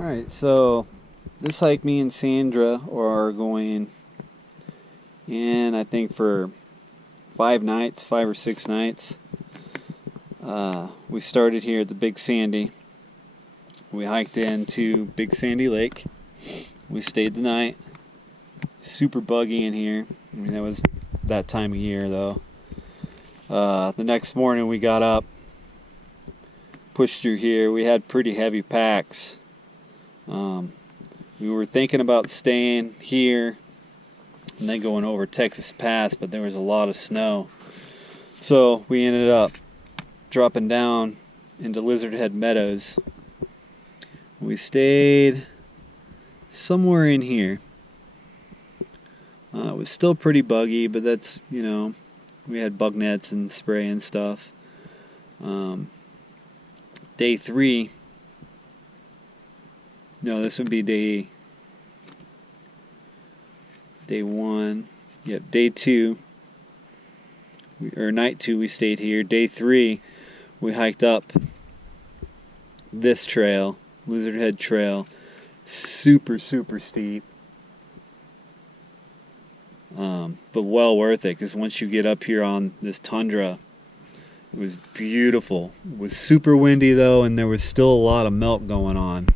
Alright, so this hike me and Sandra are going in, I think, for 5 or 6 nights. We started here at the Big Sandy. We hiked into Big Sandy Lake. We stayed the night. Super buggy in here. I mean, that was that time of year, though. The next morning we got up, pushed through here. We had pretty heavy packs. We were thinking about staying here and then going over Texas Pass, but there was a lot of snow. So we ended up dropping down into Lizard Head Meadows. We stayed somewhere in here. It was still pretty buggy, but that's, we had bug nets and spray and stuff. Day 3. No, this would be day 1. Yep, day 2. Night 2 we stayed here. Day 3 we hiked up this trail, Lizard Head Trail. Super steep. But well worth it, because once you get up here on this tundra, it was beautiful. It was super windy though, and there was still a lot of melt going on.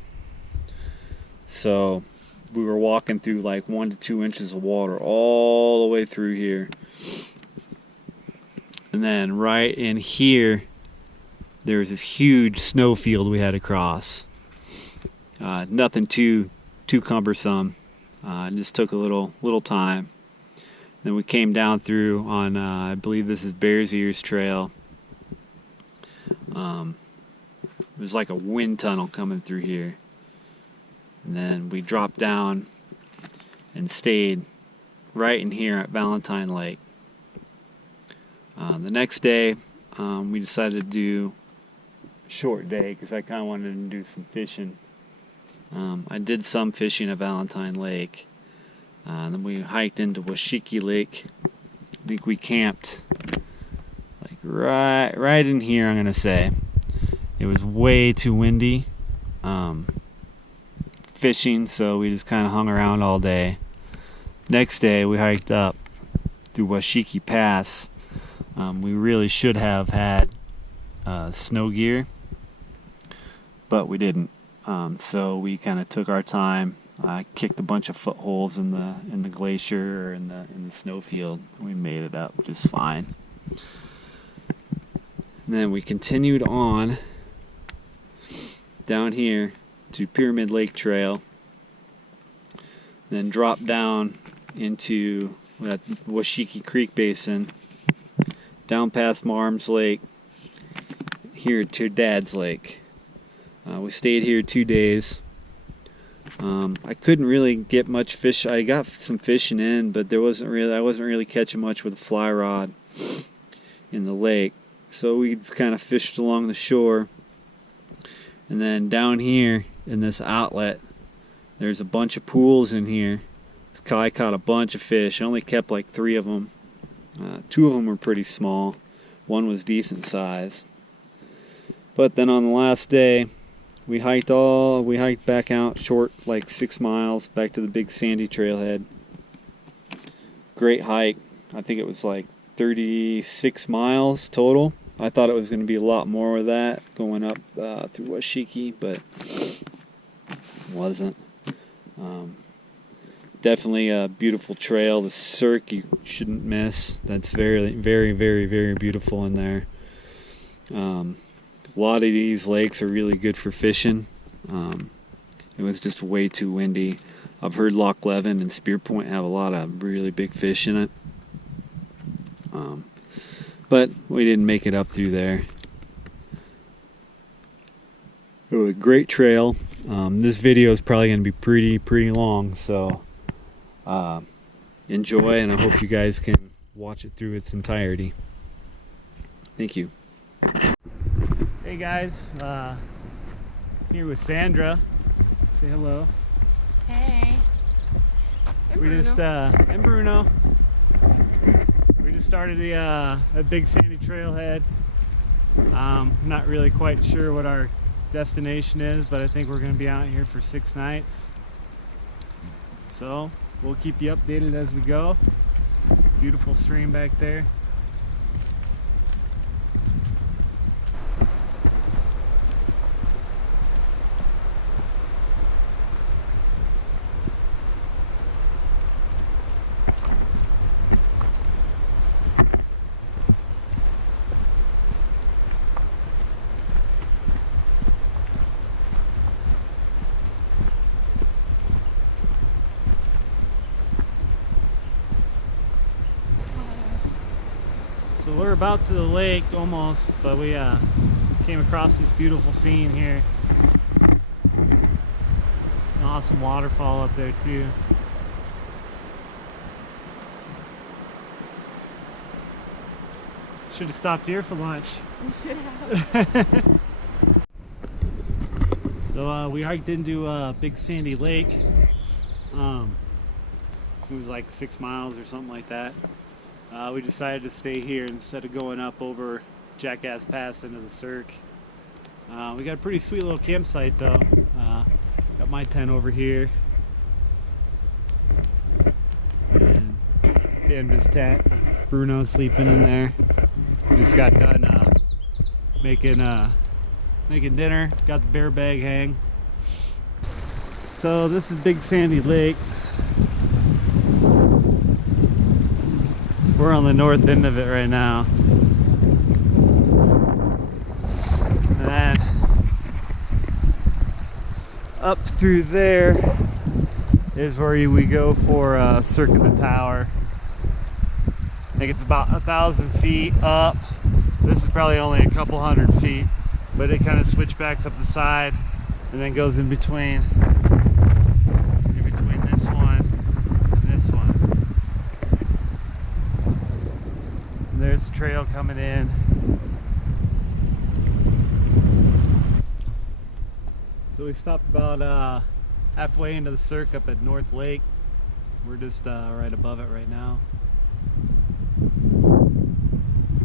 So we were walking through like 1 to 2 inches of water all the way through here. And then right in here, there was this huge snow field we had to cross. Nothing too cumbersome. It just took a little time. Then we came down through on, I believe this is Bears Ears Trail. There's like a wind tunnel coming through here. And then we dropped down and stayed right in here at Valentine Lake. The next day, we decided to do a short day because I kind of wanted to do some fishing. I did some fishing at Valentine Lake. Then we hiked into Washakie Lake. I think we camped like right in here, I'm going to say. It was way too windy. Fishing, so we just kind of hung around all day. Next day we hiked up through Washakie Pass. We really should have had snow gear, but we didn't. So we kind of took our time. Kicked a bunch of footholes in the glacier or in the snowfield. We made it up just fine. And then we continued on down here to Pyramid Lake Trail, then dropped down into that Washakie Creek Basin, down past Marms Lake, here to Dad's Lake. We stayed here 2 days. I couldn't really get much fish. I got some fishing in, but I wasn't really catching much with a fly rod in the lake. So we just kind of fished along the shore. And then down here in this outlet, there's a bunch of pools in here. I caught a bunch of fish. I only kept like 3 of them. 2 of them were pretty small. 1 was decent size. But then on the last day, we hiked back out short, like 6 miles, back to the Big Sandy trailhead. Great hike. I think it was like 36 miles total. I thought it was going to be a lot more of that going up through Washakie, but it wasn't. Definitely a beautiful trail. The cirque you shouldn't miss. That's very beautiful in there. A lot of these lakes are really good for fishing. It was just way too windy. I've heard Loch Levin and Spear Point have a lot of really big fish in it. But we didn't make it up through there. It was a great trail. This video is probably going to be pretty long, so enjoy, and I hope you guys can watch it through its entirety. Thank you. Hey guys, here with Sandra. Say hello. Hey. And Bruno. We just started the Big Sandy trailhead. Not really quite sure what our destination is, but I think we're going to be out here for 6 nights. So we'll keep you updated as we go. Beautiful stream back there. So we're about to the lake almost, but we came across this beautiful scene here. An awesome waterfall up there too. Should have stopped here for lunch. We should have. So we hiked into Big Sandy Lake. It was like 6 miles or something like that. We decided to stay here instead of going up over Jackass Pass into the cirque. We got a pretty sweet little campsite though. Got my tent over here. And Sandra's tent. Bruno's sleeping in there. We just got done making dinner. Got the bear bag hang. So this is Big Sandy Lake. We're on the north end of it right now. And then up through there is where we go for Cirque of the Tower. I think it's about 1,000 feet up. This is probably only a couple hundred feet, but it kind of switchbacks up the side and then goes in between this one and this one. And there's the trail coming in. So we stopped about halfway into the cirque up at North Lake. We're just right above it right now.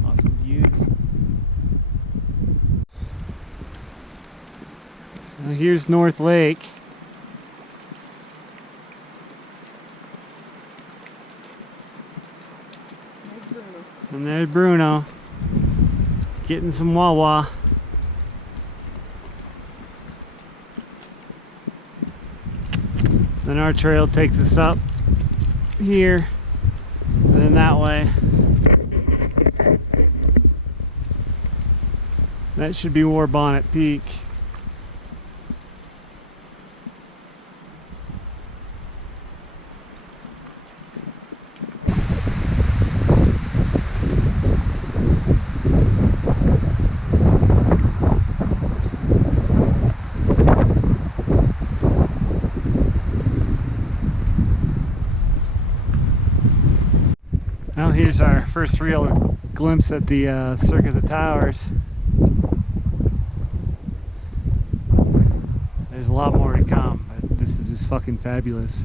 Awesome views. Now here's North Lake. And there's Bruno getting some Wawa. Then our trail takes us up here and then that way. That should be War Bonnet Peak. Now here's our first real glimpse at the Cirque of the Towers. There's a lot more to come, but this is just fucking fabulous.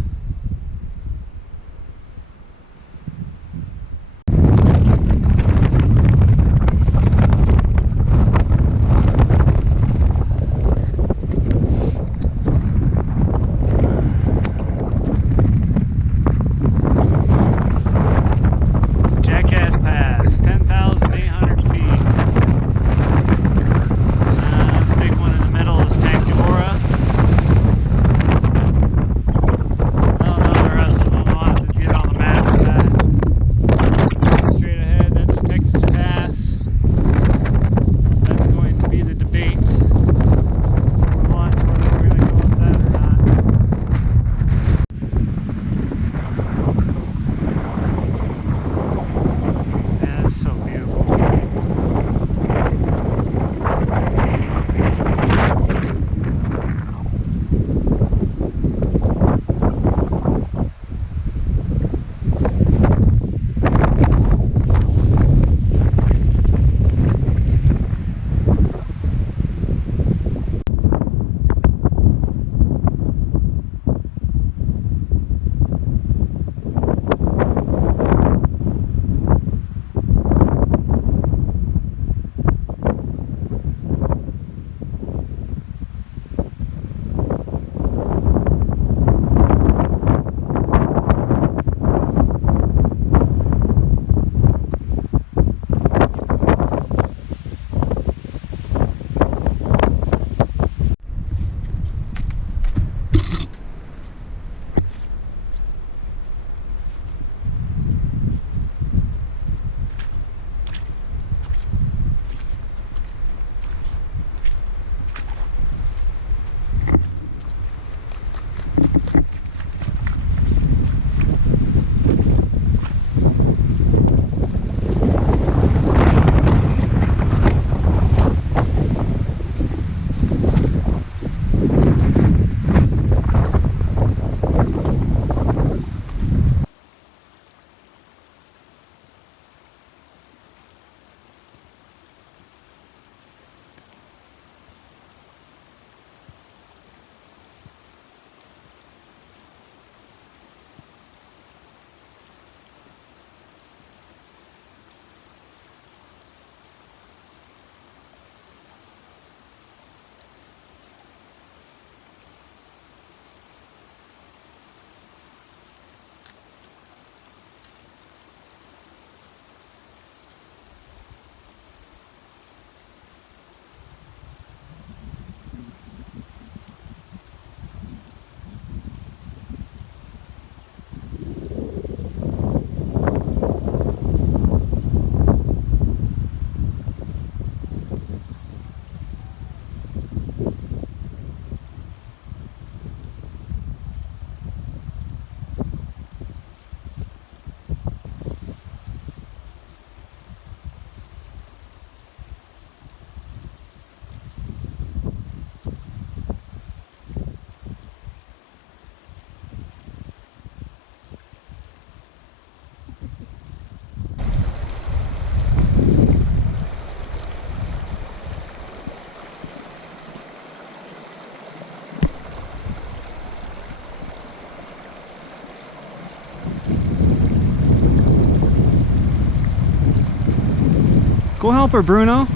Go help her, Bruno.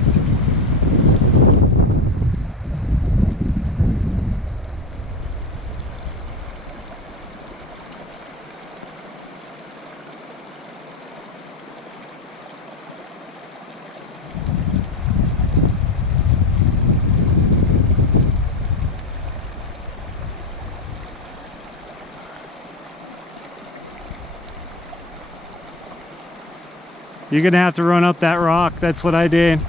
You're gonna have to run up that rock. That's what I did.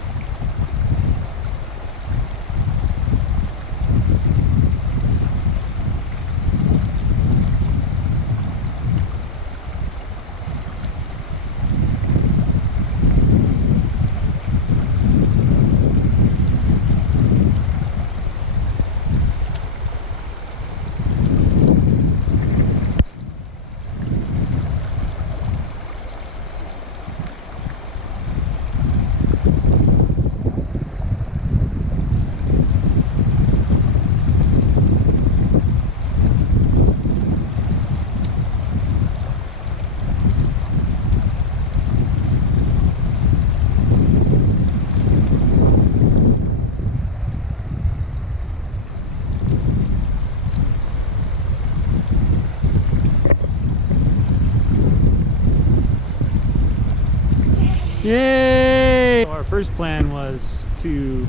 Yay! Our first plan was to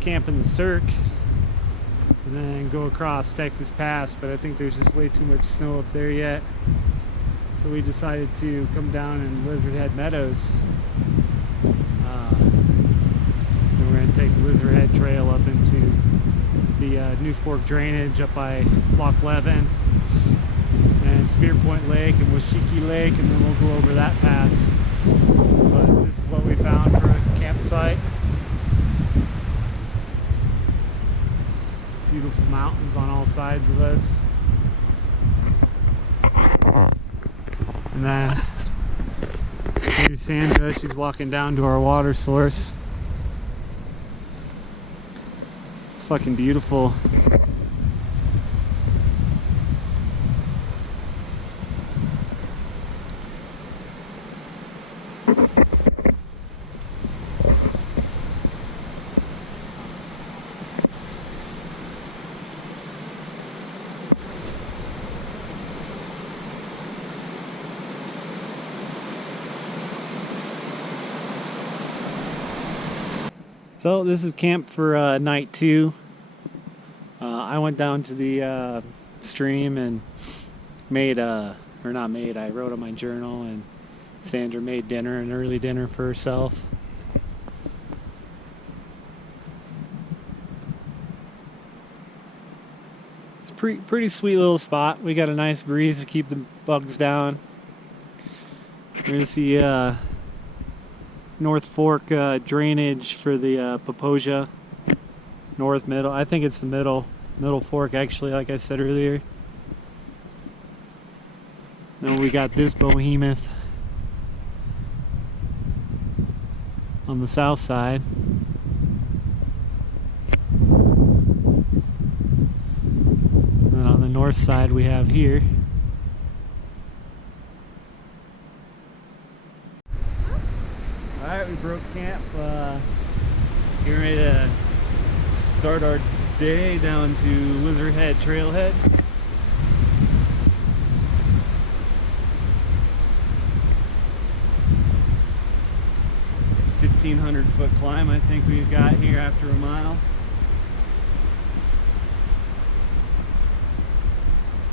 camp in the Cirque and then go across Texas Pass, but I think there's just way too much snow up there yet. So we decided to come down in Lizard Head Meadows. And we're going to take the Lizard Head Trail up into the New Fork drainage up by Loch Levin and Spear Point Lake and Washakie Lake, and then we'll go over that pass. But this is what we found for a campsite. Beautiful mountains on all sides of us. And then here's Sandra, she's walking down to our water source. It's fucking beautiful. So this is camp for night 2. I went down to the stream and I wrote on my journal, and Sandra made dinner, an early dinner for herself. It's a pretty sweet little spot. We got a nice breeze to keep the bugs down. We're gonna see North Fork drainage for the Paposia. North, middle. I think it's the middle fork, actually, like I said earlier. Then we got this behemoth on the south side. And then on the north side we have here. Alright, we broke camp. Getting ready to start our day down to Lizard Head trailhead. A 1,500-foot climb I think we've got here after a mile.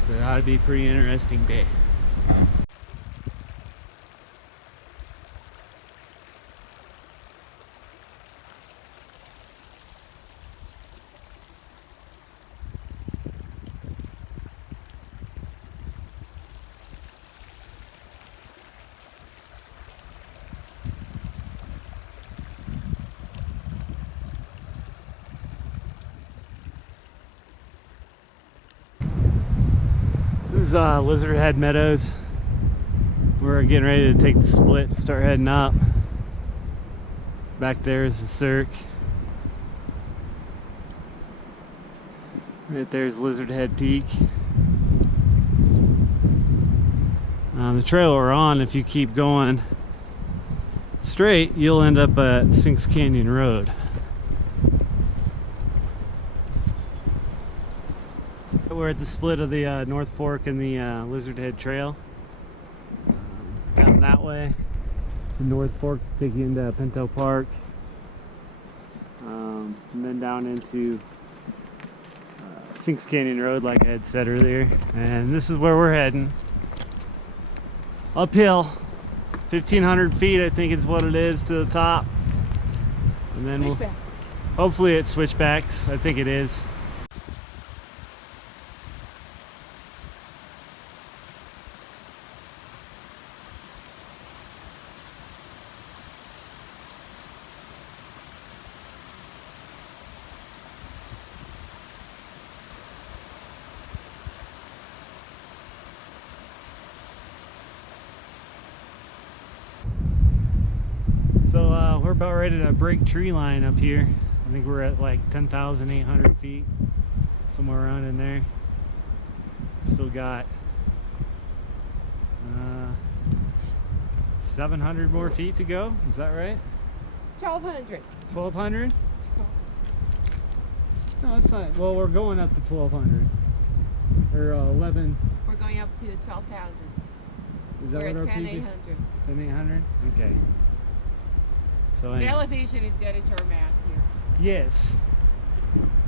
So it ought to be a pretty interesting day. This is Lizard Head Meadows. We're getting ready to take the split and start heading up. Back there is the cirque. Right there's Lizard Head Peak. The trail we're on, if you keep going, straight, you'll end up at Sinks Canyon Road. We're at the split of the North Fork and the Lizard Head Trail. Down that way to North Fork to take you into Pinto Park. And then down into Sinks Canyon Road, like I had said earlier. And this is where we're heading. Uphill, 1,500 feet I think is what it is to the top. And then we'll, hopefully it switchbacks. I think it is. So we're about ready to break tree line up here. I think we're at like 10,800 feet, somewhere around in there. Still got 700 more feet to go. Is that right? 1,200. 1,200? No, it's not. Well, we're going up to 1,200 or 11. We're going up to 12,000. Is that We're what at our peak is? 10,800. 10,800? Okay. So The anyway. elevation is getting to our math here. Yes,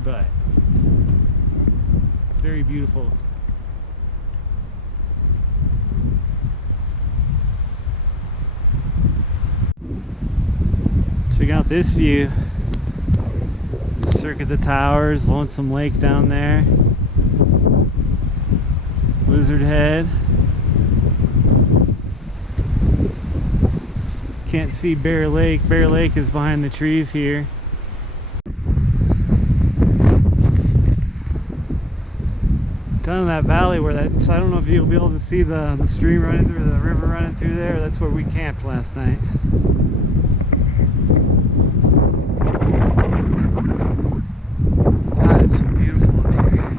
but very beautiful. Check out this view. Cirque of the Towers, Lonesome Lake down there. Lizard Head. Can't see Bear Lake. Bear Lake is behind the trees here. Down in that valley where that's, I don't know if you'll be able to see the stream running through, the river running through there. That's where we camped last night. God, it's so beautiful up here.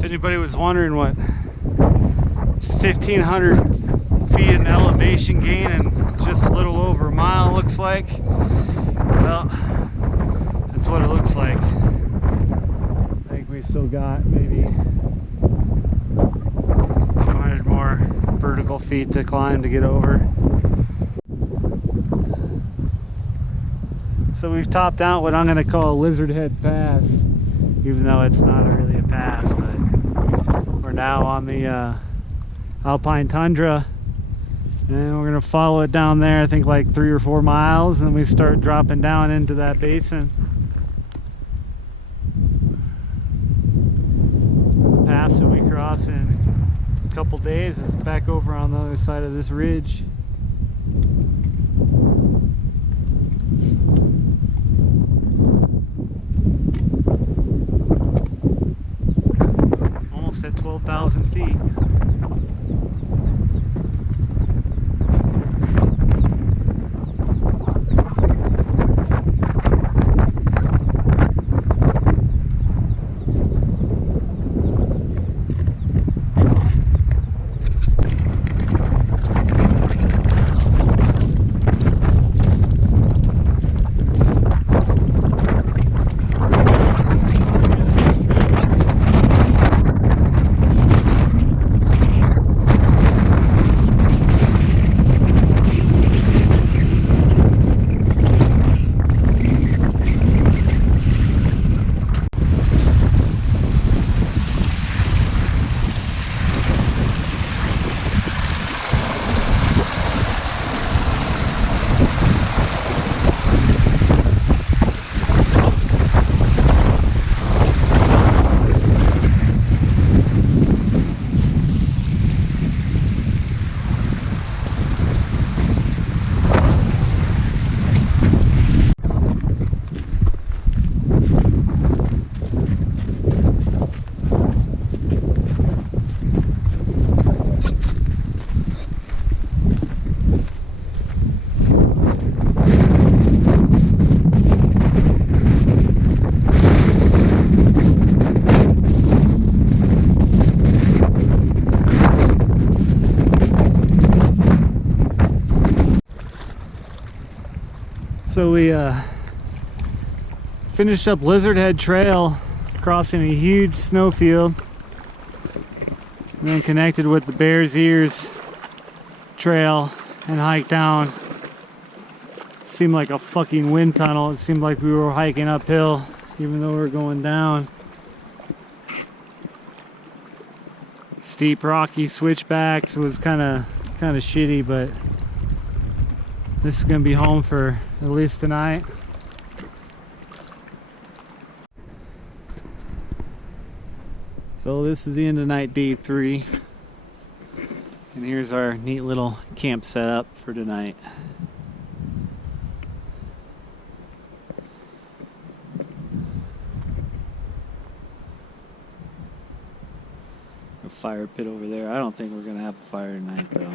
Anybody was wondering what 1,500 feet in elevation gain and just a little over a mile looks like, well, that's what it looks like. I think we still got maybe 200 more vertical feet to climb to get over. So we've topped out what I'm going to call Lizard Head Pass, even though it's not really a pass, but we're now on the alpine tundra, and we're going to follow it down there, I think like 3 or 4 miles, and we start dropping down into that basin. The pass that we cross in a couple days is back over on the other side of this ridge. At 12,000 feet. So we finished up Lizard Head Trail, crossing a huge snowfield, and then connected with the Bears Ears Trail and hiked down. It seemed like a fucking wind tunnel. It seemed like we were hiking uphill even though we were going down. Steep rocky switchbacks was kind of shitty, but this is gonna be home for at least tonight. So this is the end of night day 3, and here's our neat little camp setup for tonight. A fire pit over there. I don't think we're gonna have a fire tonight though.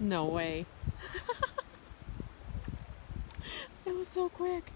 No way. That was so quick.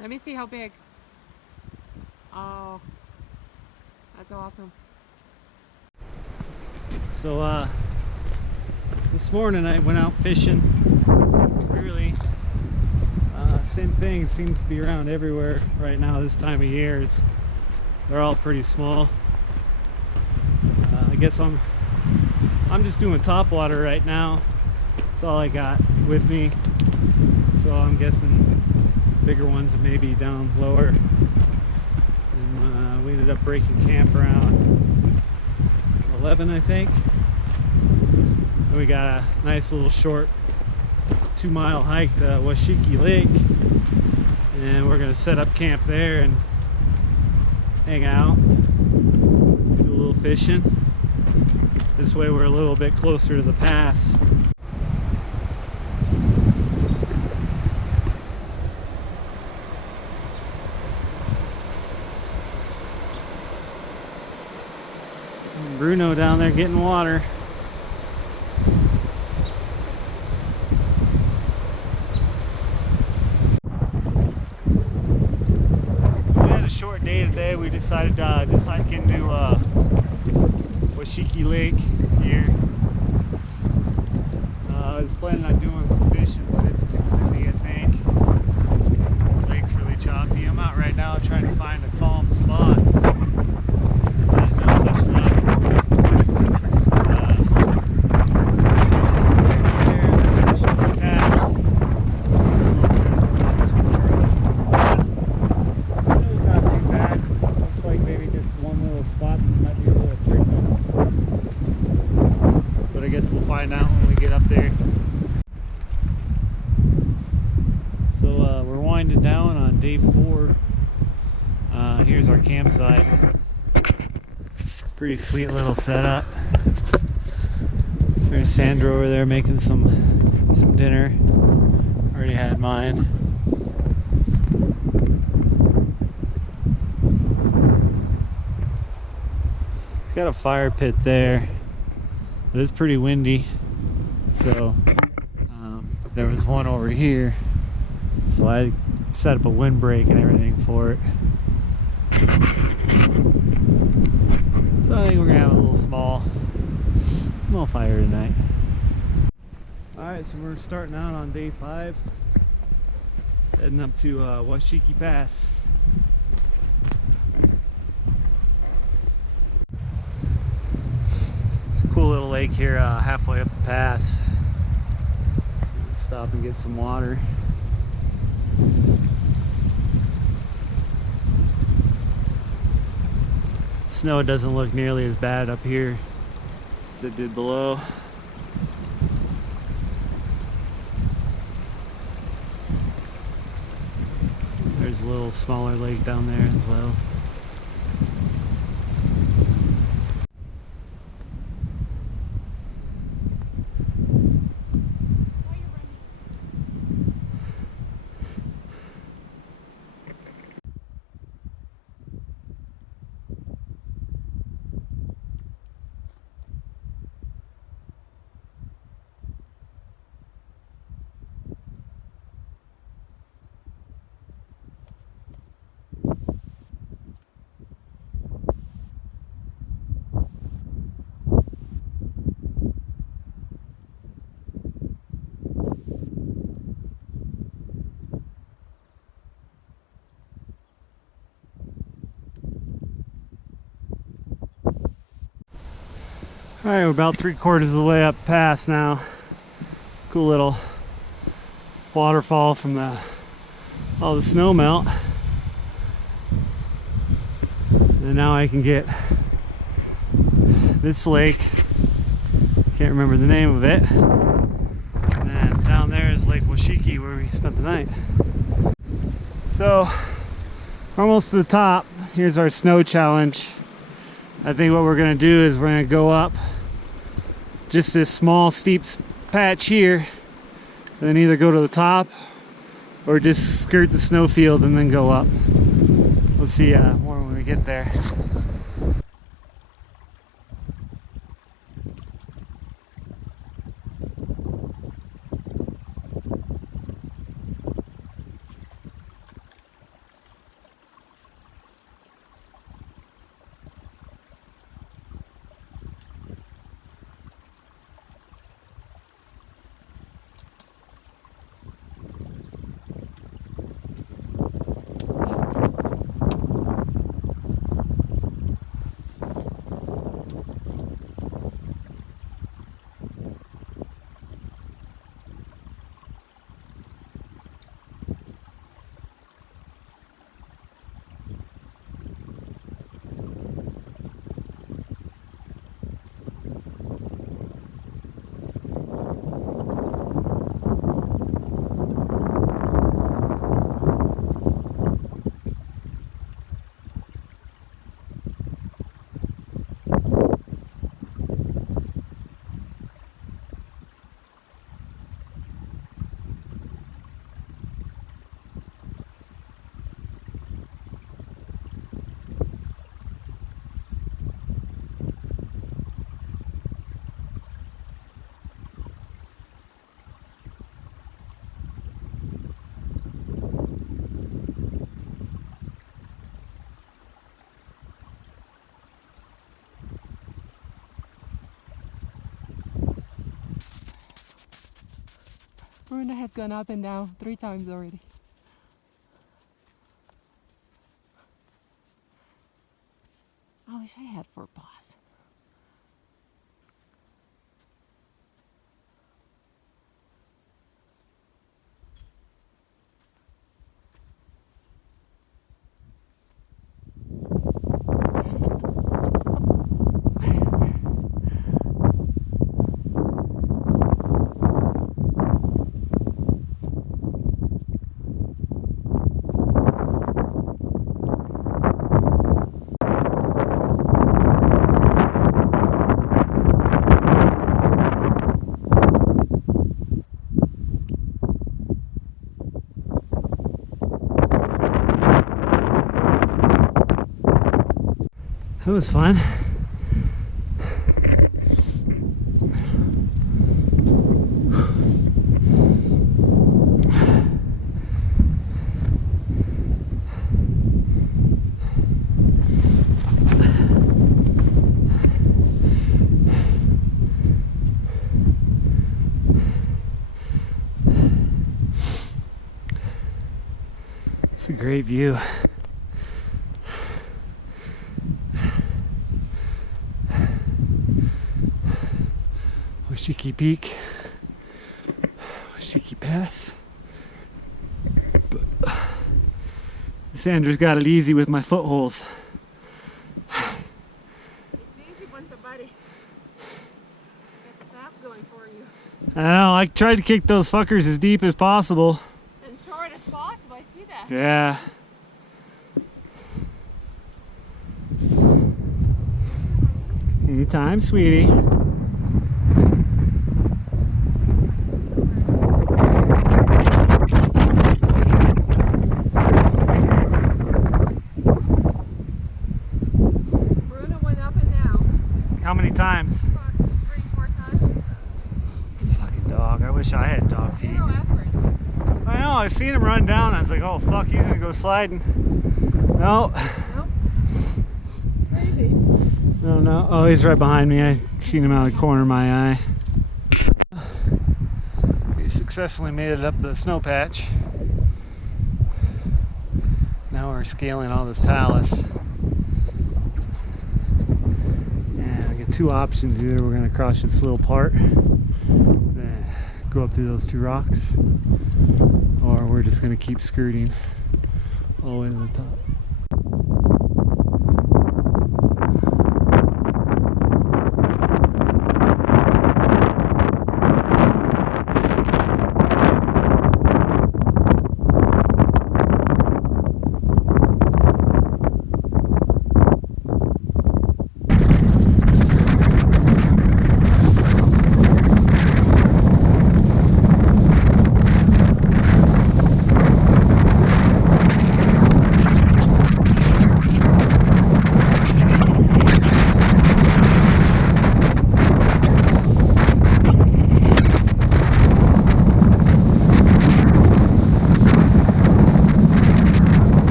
Let me see how big. Oh, that's awesome. So this morning I went out fishing. Really, same thing seems to be around everywhere right now this time of year. They're all pretty small. I guess I'm just doing topwater right now. That's all I got with me. So I'm guessing bigger ones maybe down lower. And we ended up breaking camp around 11, I think. And we got a nice little short 2-mile hike to Washakie Lake, and we're gonna set up camp there and hang out, do a little fishing. This way we're a little bit closer to the pass. Bruno down there getting water. So we had a short day today. We decided to just hike into Washakie Lake here. I was planning on doing some fishing, but it's too windy, I think. The lake's really choppy. I'm out right now trying to find a calm spot. There's no such luck. Find out when we get up there. So we're winding down on day 4. Here's our campsite. Pretty sweet little setup. There's Sandra over there making some dinner. Already had mine. Got a fire pit there. It is pretty windy, so there was one over here, so I set up a windbreak and everything for it. So I think we're gonna have a little small Small fire tonight. Alright, so we're starting out on day 5. Heading up to Washakie Pass. It's a cool little lake here halfway up the pass. Stop and get some water. Snow doesn't look nearly as bad up here as it did below. There's a little smaller lake down there as well. Alright, we're about 3/4 of the way up past now. Cool little waterfall from all the snow melt. And now I can get this lake. Can't remember the name of it. And then down there is Lake Washakie where we spent the night. So, we're almost to the top. Here's our snow challenge. I think what we're gonna do is we're gonna go up just this small steep patch here and then either go to the top or just skirt the snowfield and then go up. We'll see more when we get there. Brenda has gone up and down 3 times already. I wish I had 4 paws. It was fun. great view. Washakie Peak, Washakie Pass. Sandra's got it easy with my footholds. It's easy once a buddy. Get the path going for you. I know, I tried to kick those fuckers as deep as possible. And short as possible, I see that. Yeah. Anytime, sweetie. Bruno went up and down. How many times? 3, 4 times. Fucking dog. I wish I had dog feet. Zero effort. I know, I seen him run down. I was like, oh fuck, he's gonna go sliding. No. Nope. Crazy. No, no. Oh, he's right behind me. I seen him out of the corner of my eye. We successfully made it up the snow patch. Now we're scaling all this talus. And we get two options. Either we're gonna cross this little part, then go up through those two rocks, or we're just gonna keep skirting all the way to the top.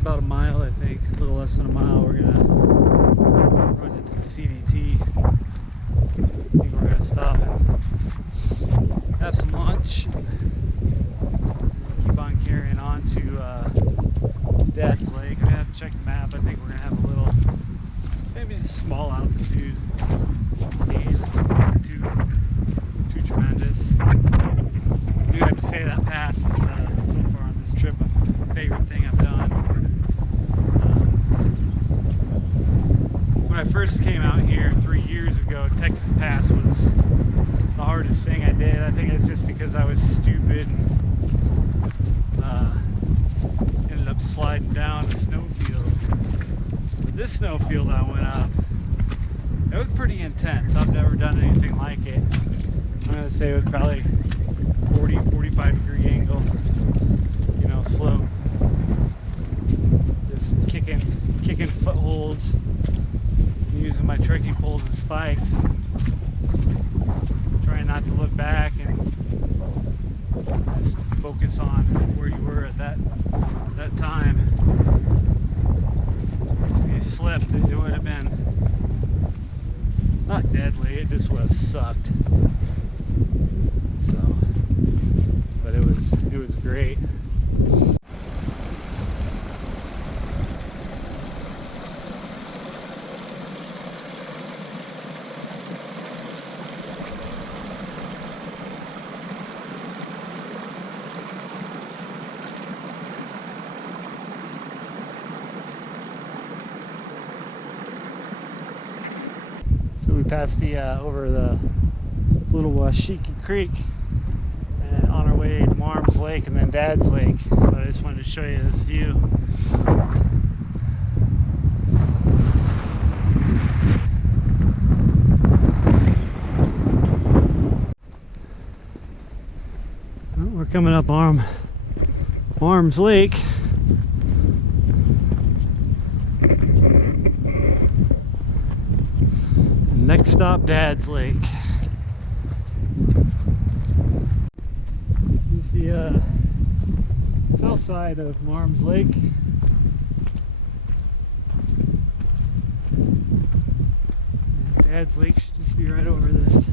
About a mile, I think, a little less than a mile. We're gonna run into the CDT. I think we're gonna stop and have some lunch. Keep on carrying on to Dad's Lake. I'm gonna have to check the map. I think we're gonna have a little, maybe a small altitude cave. Too tremendous. I do have to say that pass is so far on this trip a favorite thing I've done. When I first came out here 3 years ago, Texas Pass was the hardest thing I did. I think it's just because I was stupid and ended up sliding down a snowfield. But this snowfield I went up, it was pretty intense. I've never done anything like it. I'm going to say it was probably 40, 45 degree angle, you know, slope. Just kicking footholds, using my trekking poles and spikes, trying not to look back and just focus on where you were at that time. If you slipped, it would have been not deadly, it just would have sucked. So, but it was great. So we passed the over the little Washakie Creek and on our way to Mom's Lake and then Dad's Lake. But I just wanted to show you this view. coming up Arms Lake. Next stop, Dad's Lake. This is the south side of Arms Lake. And Dad's Lake should just be right over this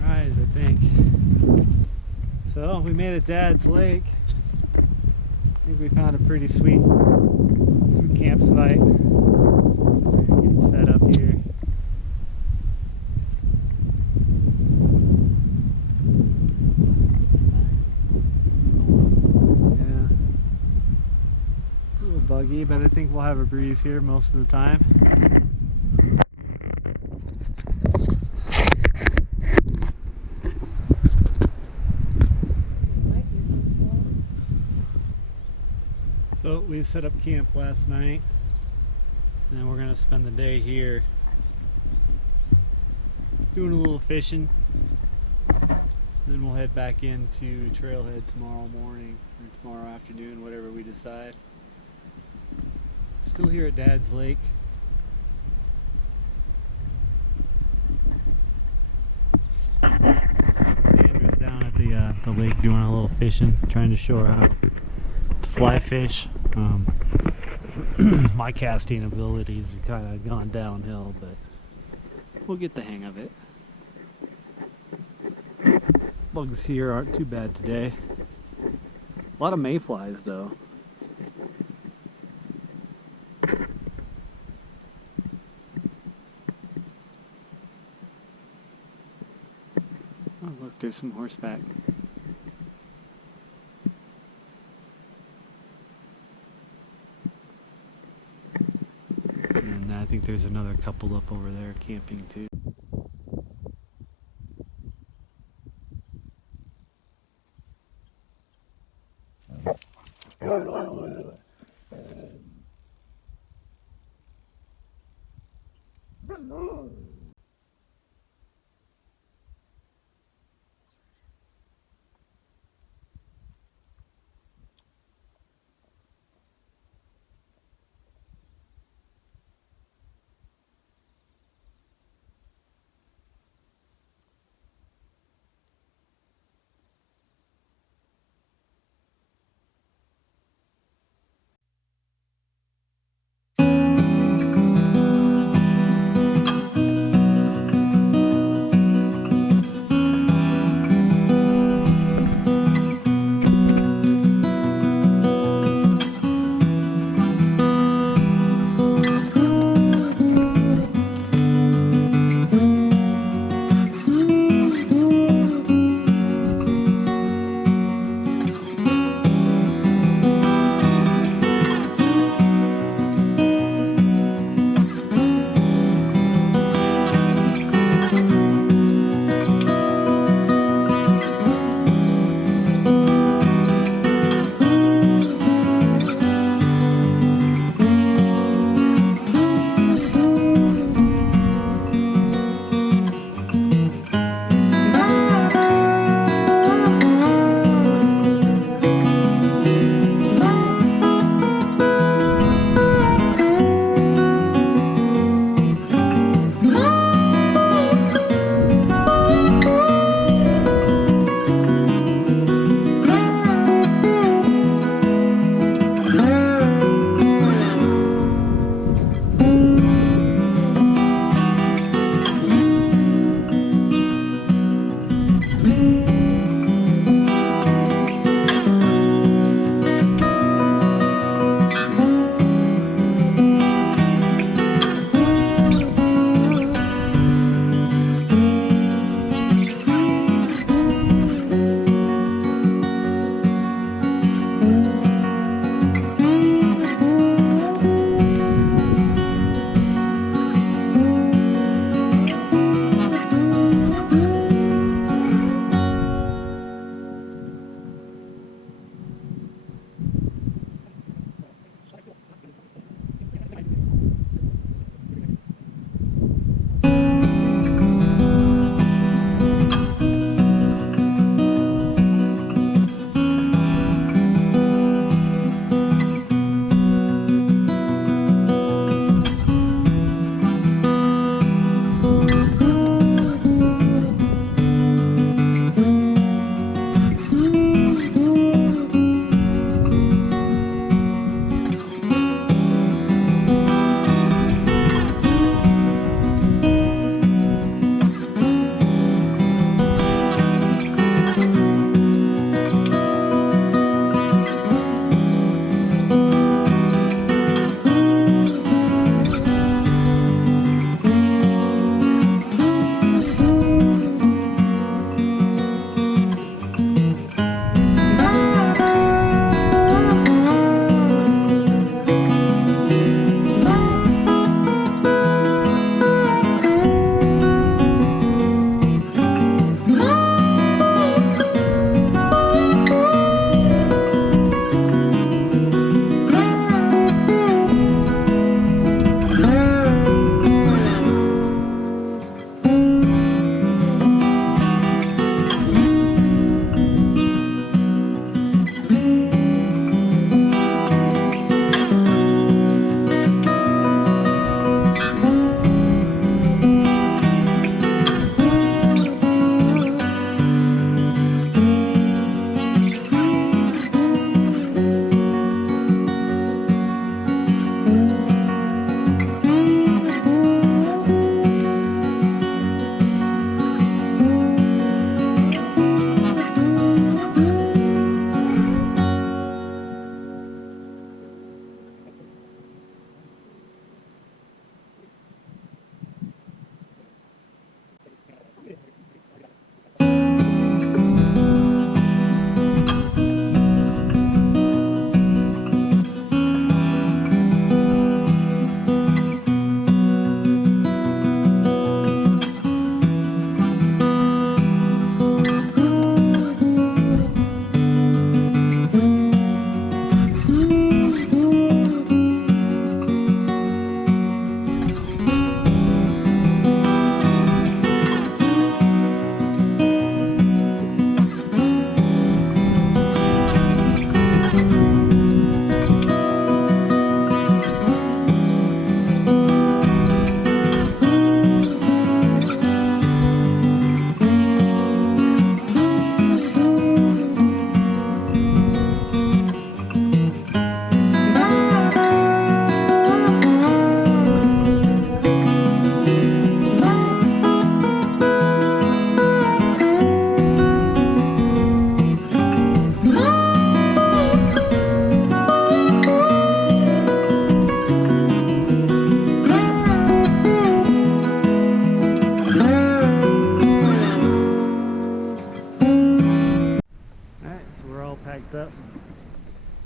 rise, I think. So we made it Dad's Lake. I think we found a pretty sweet campsite. We're getting set up here. Yeah. A little buggy, but I think we'll have a breeze here most of the time. So we set up camp last night, and then we're going to spend the day here doing a little fishing. Then we'll head back into trailhead tomorrow morning or tomorrow afternoon, whatever we decide. Still here at Dad's Lake. Sandra's down at the lake doing a little fishing, trying to show her how to fly fish. My casting abilities have kind of gone downhill, but we'll get the hang of it. Bugs here aren't too bad today. A lot of mayflies though. Oh look, there's some horseback. And I think there's another couple up over there camping too.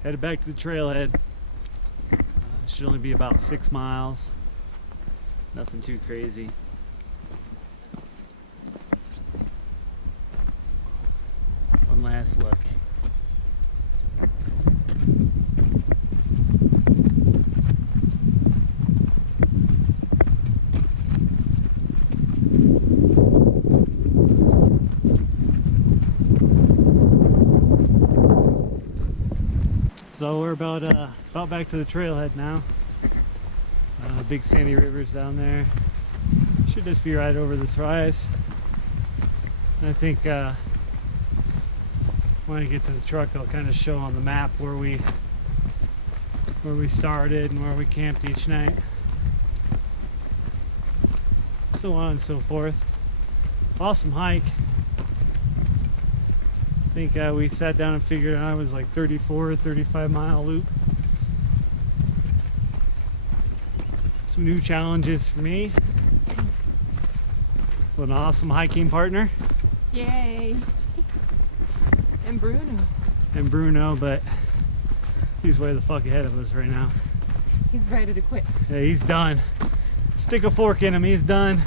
headed back to the trailhead. Should only be about 6 miles. Nothing too crazy. One last look. So we're about back to the trailhead now. Big sandy rivers down there. Should just be right over this rise. And I think when I get to the truck, I'll kind of show on the map where we started and where we camped each night, so on and so forth. Awesome hike. I think we sat down and figured out it was like 34 or 35 mile loop. Some new challenges for me with an awesome hiking partner. Yay! And Bruno, but he's way the fuck ahead of us right now. He's ready to quit. Yeah, he's done. Stick a fork in him, he's done.